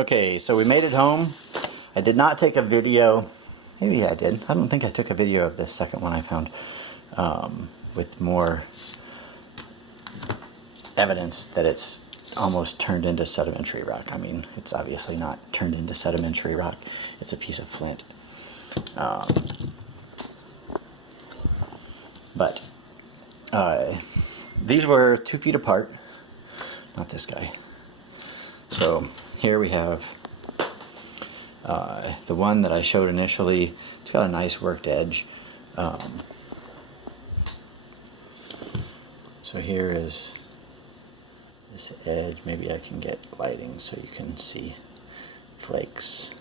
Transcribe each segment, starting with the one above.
Okay, so we made it home. I did not take a video. Maybe I did. I don't think I took a video of this second one I found with more evidence that it's almost turned into sedimentary rock. I mean, it's obviously not turned into sedimentary rock. It's a piece of flint. But these were 2 feet apart. Not this guy. So here we have the one that I showed initially. It's got a nice worked edge. So here is this edge. Maybe I can get lighting so you can see flakes.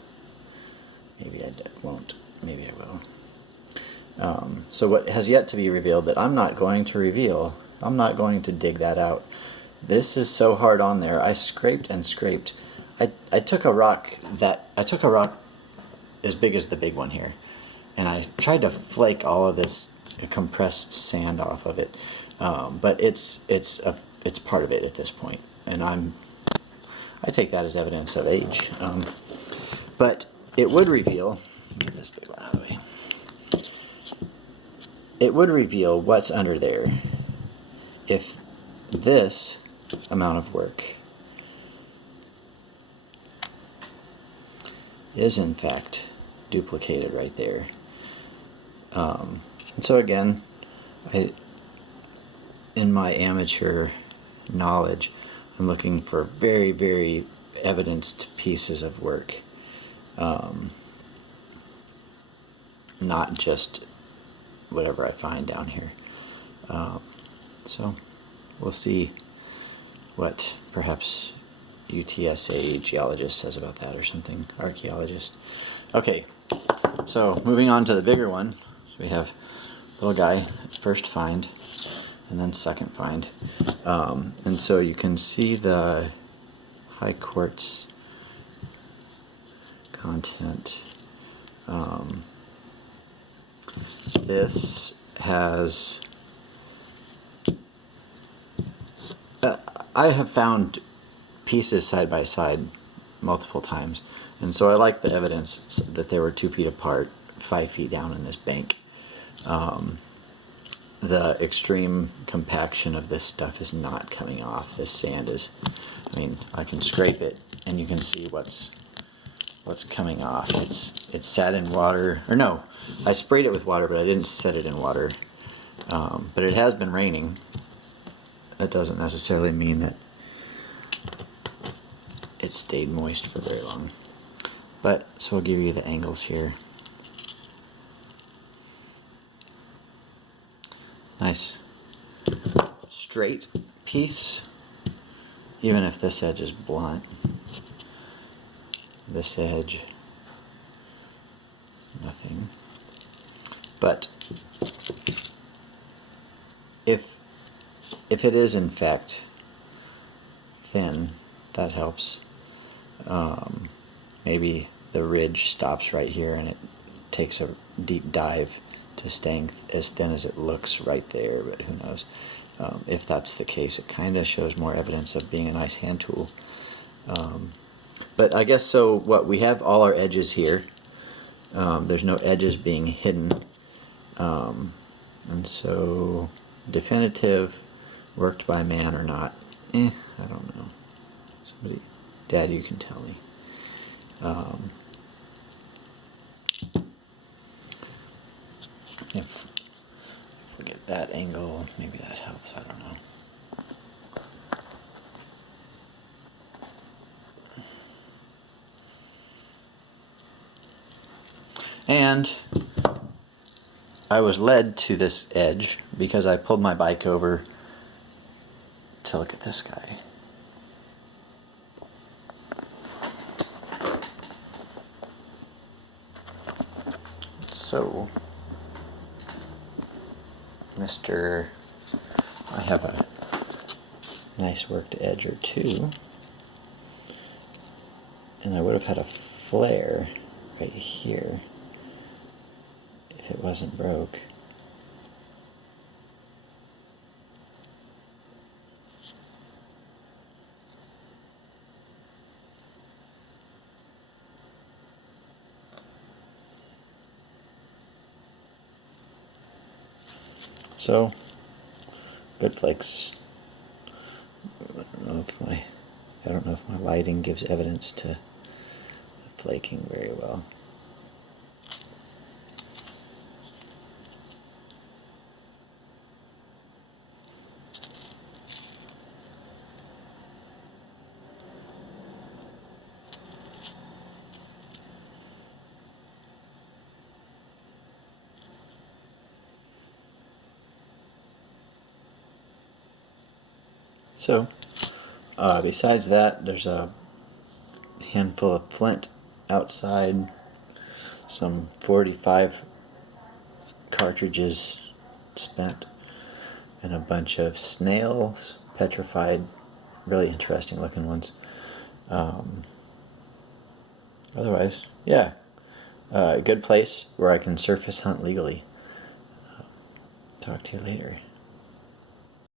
Maybe I won't. Maybe I will. So what has yet to be revealed that I'm not going to reveal, I'm not going to dig that out. This is so hard on there. I scraped and scraped. I took a rock as big as the big one here, and I tried to flake all of this compressed sand off of it, but it's part of it at this point, and I take that as evidence of age. But it would reveal. Get this big one out of the way. It would reveal what's under there if this amount of work is in fact duplicated right there. And so again, in my amateur knowledge, I'm looking for very, very evidenced pieces of work, not just whatever I find down here. So we'll see what perhaps UTSA geologist says about that or something, archaeologist. Okay, so moving on to the bigger one. So we have little guy, first find, and then second find. And so you can see the high quartz content. This has, I have found pieces side by side multiple times, and so I like the evidence that they were 2 feet apart, 5 feet down in this bank. The extreme compaction of this stuff is not coming off. This sand is, I mean, I can scrape it and you can see what's coming off. It's sat in water, or no, I sprayed it with water, but I didn't set it in water. But it has been raining. That doesn't necessarily mean that it stayed moist for very long. But, so I'll give you the angles here. Nice straight piece, even if this edge is blunt. This edge, nothing. But if it is in fact thin, that helps. Maybe the ridge stops right here and it takes a deep dive to staying as thin as it looks right there, but who knows. If that's the case, it kind of shows more evidence of being a nice hand tool. But I guess so. What we have, all our edges here. There's no edges being hidden, and so definitive, worked by man or not? I don't know. Somebody, Dad, you can tell me. If we get that angle, maybe that helps. I don't know. And I was led to this edge because I pulled my bike over to look at this guy. So, I have a nice worked edge or two, and I would have had a flare right here if it wasn't broke. So, good flakes. I don't know if my lighting gives evidence to the flaking very well. So, besides that, there's a handful of flint outside, some 45 cartridges spent, and a bunch of snails, petrified, really interesting looking ones. Otherwise, yeah, a good place where I can surface hunt legally. Talk to you later.